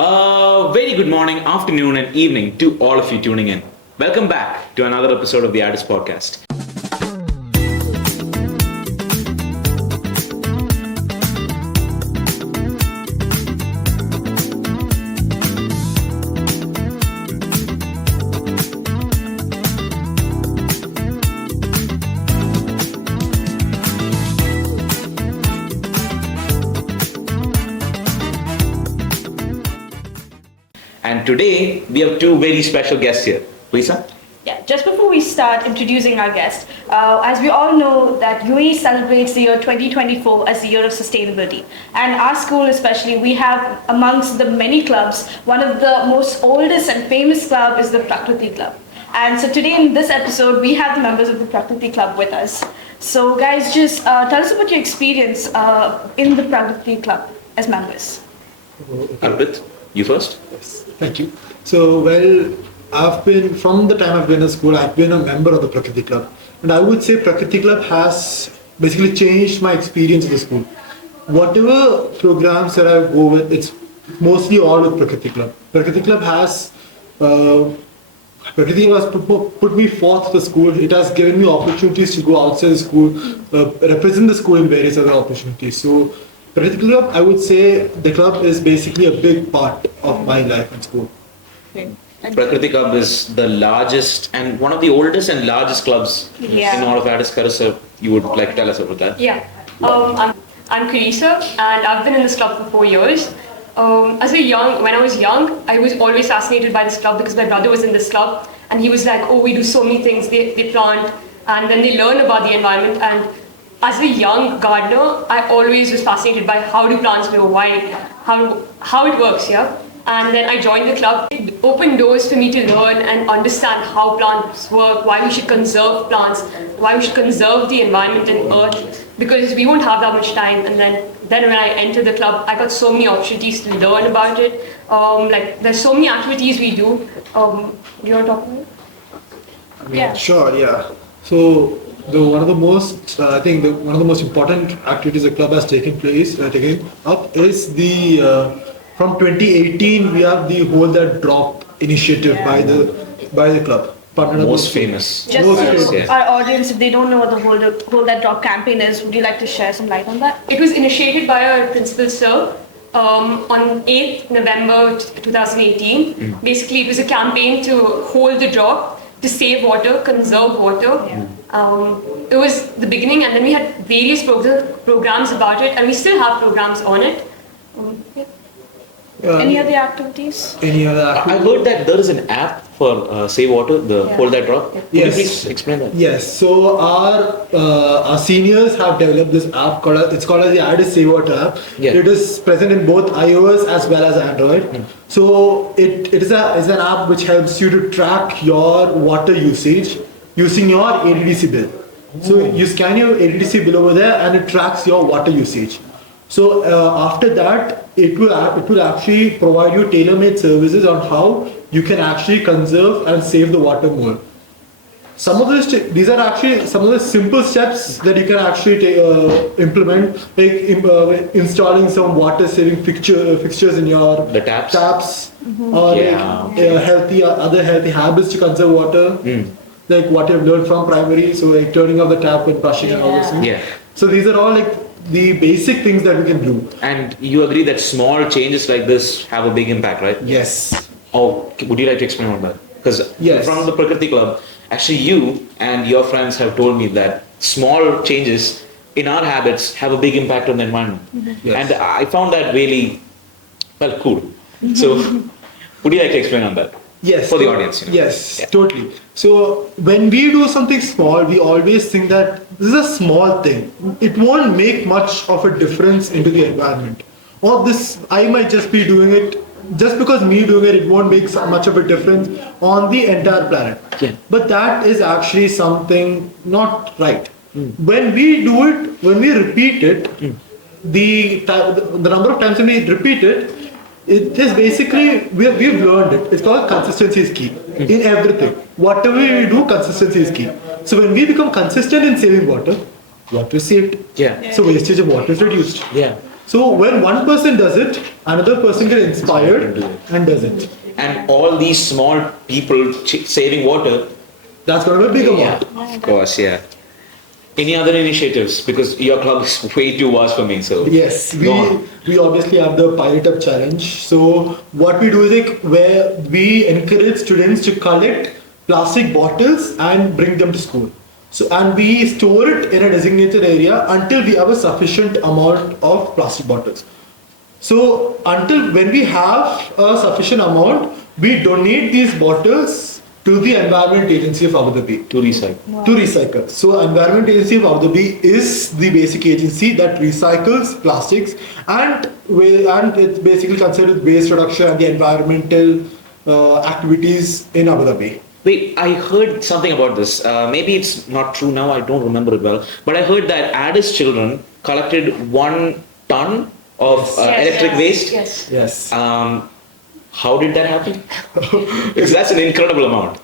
Very good morning, afternoon, and evening to all of you tuning in. Welcome back to another episode of the Artist Podcast. And today we have two very special guests here. Lisa? Yeah, just before we start introducing our guest, as we all know that UAE celebrates the year 2024 as the year of sustainability. And our school especially, we have amongst the many clubs, one of the most oldest and famous club is the PRAKRTI Club. And so today in this episode, we have the members of the PRAKRTI Club with us. So guys, just tell us about your experience in the PRAKRTI Club as members. Arpit, you first? Yes, thank you. So, from the time I've been in school, I've been a member of the PRAKRTI Club. And I would say PRAKRTI Club has basically changed my experience in the school. Whatever programs that I go with, it's mostly all with PRAKRTI Club. PRAKRTI Club has put me forth to the school. It has given me opportunities to go outside the school, represent the school in various other opportunities. So, PRAKRTI Club, I would say the club is basically a big part of my life in school. Okay. PRAKRTI Club is the largest and one of the oldest and largest clubs in all of Addis. So you would like to tell us about that? Yeah. I'm Karisa and I've been in this club for 4 years. When I was young, I was always fascinated by this club because my brother was in this club and he was like, oh, we do so many things. They plant and then they learn about the environment. And as a young gardener, I always was fascinated by how do plants grow, how it works, yeah. And then I joined the club. It opened doors for me to learn and understand how plants work, why we should conserve plants, why we should conserve the environment and earth, because we won't have that much time. And then when I entered the club, I got so many opportunities to learn about it. There's so many activities we do. Do you want to talk about it? Yeah. Sure, yeah. So one of the most important activities the club has taken up is the from 2018 we have the Hold That Drop initiative by the club. Most famous. Just for our audience, if they don't know what the Hold That Drop campaign is, would you like to share some light on that? It was initiated by our principal sir on 8th November 2018. Basically, it was a campaign to hold the drop, to save water, conserve water. It was the beginning, and then we had various programs about it, and we still have programs on it. Any other activities? I heard that there is an app for Save Water, Hold That Drop. Could you please explain that? Yes. So our seniors have developed this app it's called the Addis Save Water app. Yeah. It is present in both iOS as well as Android. So it is an app which helps you to track your water usage using your ADDC bill. So you scan your ADDC bill over there and it tracks your water usage. So after that, it will actually provide you tailor-made services on how you can actually conserve and save the water more. These are actually some of the simple steps that you can actually implement, like installing some water-saving fixtures in your taps, or other healthy habits to conserve water, like what you've learned from primary. So like turning off the tap when brushing and all those things. Yeah. So these are all like the basic things that we can do. And you agree that small changes like this have a big impact, right? Yes. Oh, would you like to explain on that? Because from the PRAKRTI Club, actually you and your friends have told me that small changes in our habits have a big impact on the environment. Yes. And I found that really, cool. So, would you like to explain on that? Yes. For the audience. Yes, totally. So when we do something small, we always think that this is a small thing. It won't make much of a difference into the environment. Or I might just be doing it, just because me doing it won't make so much of a difference on the entire planet. Yeah. But that is actually something not right. When we do it, when we repeat it, the number of times when we repeat it, it is basically, we've learned it. It's called consistency is key in everything. Whatever we do, consistency is key. So when we become consistent in saving water is saved. Yeah. So wastage of water is reduced. Yeah. So when one person does it, another person gets inspired and does it. And all these small people saving water. That's going to be a big Yeah, amount. of course, yeah. Any other initiatives? Because your club is way too vast for me, so. Yes, Go on. we obviously have the Pilot Up Challenge. So what we do is like where we encourage students to collect plastic bottles and bring them to school. So and we store it in a designated area until we have a sufficient amount of plastic bottles. So until when we have a sufficient amount, we donate these bottles to the Environment Agency of Abu Dhabi To recycle. to recycle. So Environment Agency of Abu Dhabi is the basic agency that recycles plastics and it's basically considered waste reduction and the environmental activities in Abu Dhabi. Wait, I heard something about this. Maybe it's not true now, I don't remember it well. But I heard that Addis children collected 1 ton of electric waste. Yes. Yes. How did that happen? Because that's an incredible amount.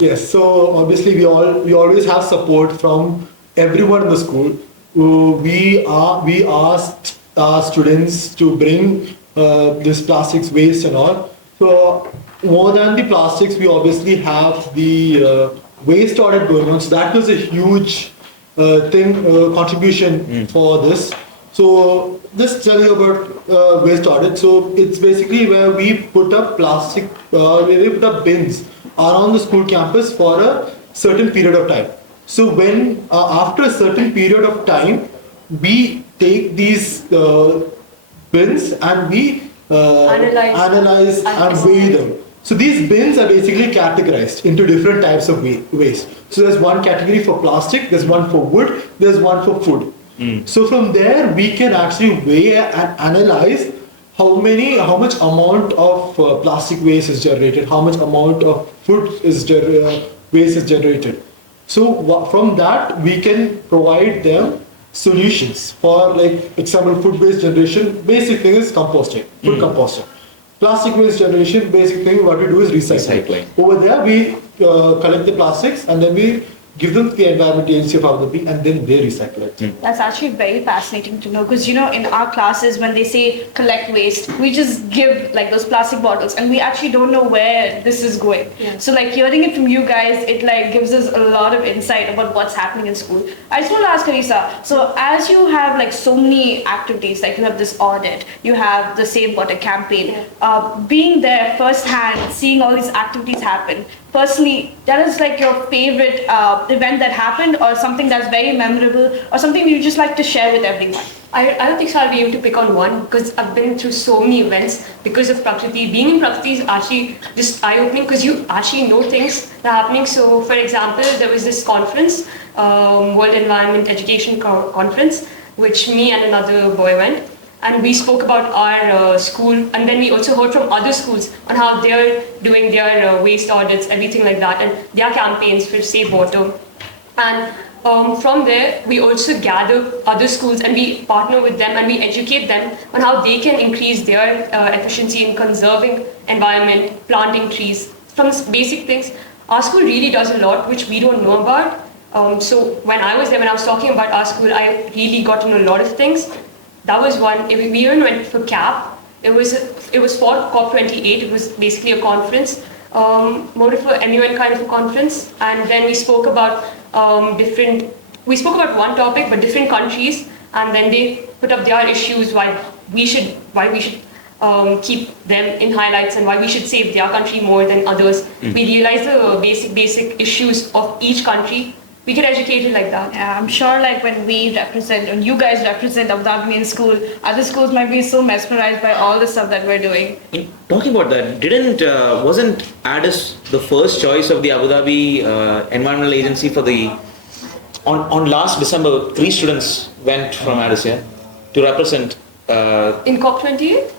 Yes. So obviously we always have support from everyone in the school. We asked our students to bring this plastics waste and all. So more than the plastics, we obviously have the waste audit going on. So that was a huge contribution for this. So just tell you about waste audit. So it's basically where we put up where we put up bins around the school campus for a certain period of time. So when after a certain period of time, we take these bins and we analyze and weigh them. So these bins are basically categorized into different types of waste. So there's one category for plastic, there's one for wood, there's one for food. So from there we can actually weigh and analyze how much amount of plastic waste is generated, how much amount of food waste is generated. So from that we can provide them solutions for, like example, food waste generation. Basic thing is composting, food composting. Plastic waste generation, basic thing what we do is recycling. Over there we collect the plastics and then we give them to the Environment Agency of Abu Dhabi and then they recycle it. That's actually very fascinating to know because in our classes when they say collect waste, we just give like those plastic bottles and we actually don't know where this is going. Yeah. So like hearing it from you guys, it like gives us a lot of insight about what's happening in school. I just want to ask Arisa, so as you have like so many activities, like you have this audit, you have the Save Water campaign, being there firsthand, seeing all these activities happen, personally, that is like your favorite event that happened or something that's very memorable or something you just like to share with everyone? I don't think so I'll be able to pick on one because I've been through so many events because of PRAKRTI. Being in PRAKRTI is actually just eye-opening because you actually know things that are happening. So for example, there was this conference, World Environment Education Conference, which me and another boy went. And we spoke about our school, and then we also heard from other schools on how they're doing their waste audits, everything like that, and their campaigns for Save Water. And from there, we also gather other schools and we partner with them and we educate them on how they can increase their efficiency in conserving environment, planting trees. From basic things, our school really does a lot which we don't know about. So when I was there, when I was talking about our school, I really got to know a lot of things. That was one. We even went for CAP. It was for COP28. It was basically a conference, more of a MUN kind of a conference. And then we spoke about we spoke about one topic, but different countries. And then they put up their issues why we should keep them in highlights and why we should save their country more than others. We realized the basic issues of each country. We get educated like that. Yeah, I'm sure like when we represent, when you guys represent Abu Dhabi in school, other schools might be so mesmerized by all the stuff that we're doing. Talking about that, wasn't Addis the first choice of the Abu Dhabi Environmental Agency for on last December, 3 students went from Addis, yeah, to represent. In COP28?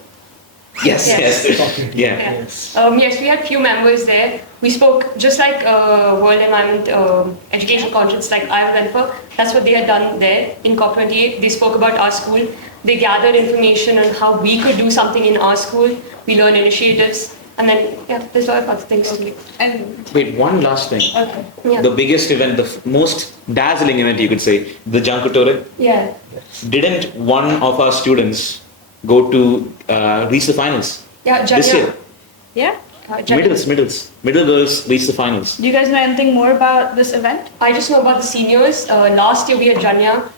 Yes. Yeah. Yes, we had few members there. We spoke just like World Environment Education Conference, like I went for. That's what they had done there in COP28. They spoke about our school. They gathered information on how we could do something in our school. We learned initiatives. And then, there's a lot of other things to do. And wait, one last thing. okay. Yeah. The biggest event, the most dazzling event, you could say, the Jankutore. Yeah. Didn't one of our students go to reach the finals Yeah, this Janya. year. Yeah? Middle girls reach the finals. Do you guys know anything more about this event? I just know about the seniors. Last year we had Janya.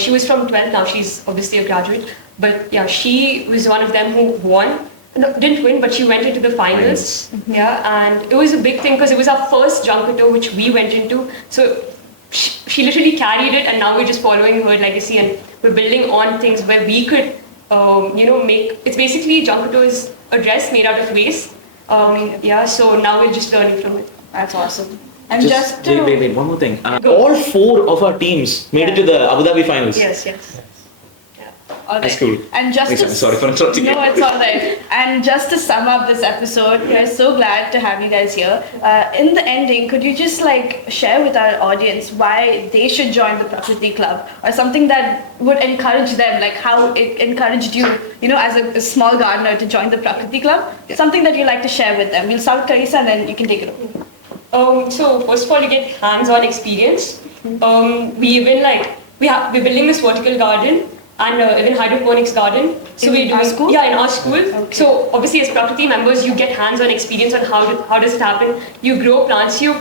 She was from 12th, now she's obviously a graduate. But yeah, she was one of them who won. No, didn't win, but she went into the finals. Yeah, and it was a big thing because it was our first Junketo which we went into. So she literally carried it, and now we're just following her legacy, and we're building on things where we could, make. It's basically Junketo is a dress made out of waste. Yeah, so now we're just learning from it. That's awesome. And just to... Wait, one more thing. Go. All 4 of our teams made it to the Abu Dhabi finals. Yes. All That's right. cool. And just Thanks, to... I'm sorry for interrupting you. No, it's all right. And just to sum up this episode, we are so glad to have you guys here. In the ending, could you just share with our audience why they should join the PRAKRTI Club, or something that would encourage them, like how it encouraged you, as a small gardener to join the PRAKRTI Club? Yeah. Something that you'd like to share with them. We'll start with Carissa and then you can take it over. So first of all, you get hands-on experience. We even we're building this vertical garden and even hydroponics garden. So In our school? Yeah, in our school. Okay. So obviously as PRAKRTI members, you get hands-on experience on how does it happen. You grow plants. You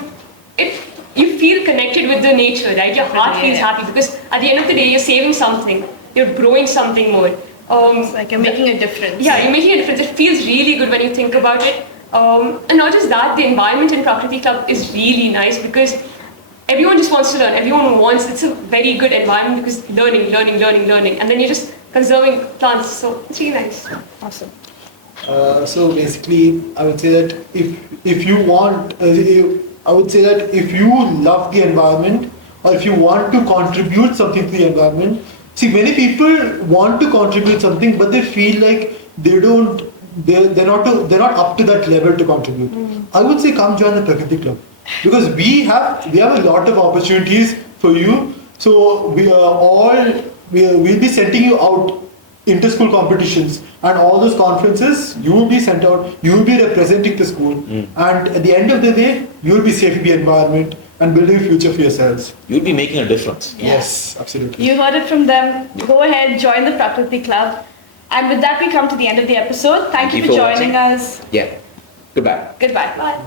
feel connected with the nature, right? Your heart feels happy because at the end of the day, you're saving something. You're growing something more. It's like you're making a difference. Yeah, you're making a difference. It feels really good when you think about it. And not just that, the environment in PRAKRTI Club is really nice because everyone just wants to learn. It's a very good environment because learning. And then you're just conserving plants. So it's really nice. Awesome. So basically, I would say that if you want, I would say that if you love the environment or if you want to contribute something to the environment, see, many people want to contribute something, but they feel like they're not up to that level to contribute. I would say come join the PRAKRTI Club because we have a lot of opportunities for you. So we'll be sending you out inter-school competitions and all those conferences. You will be sent out. You will be representing the school, and at the end of the day, you will be saving the environment and building a future for yourselves. You'll be making a difference. Yes, absolutely. You heard it from them. Go ahead, join the PRAKRTI Club. And with that, we come to the end of the episode. Thank you for joining us. Yeah. Goodbye. Goodbye. Bye.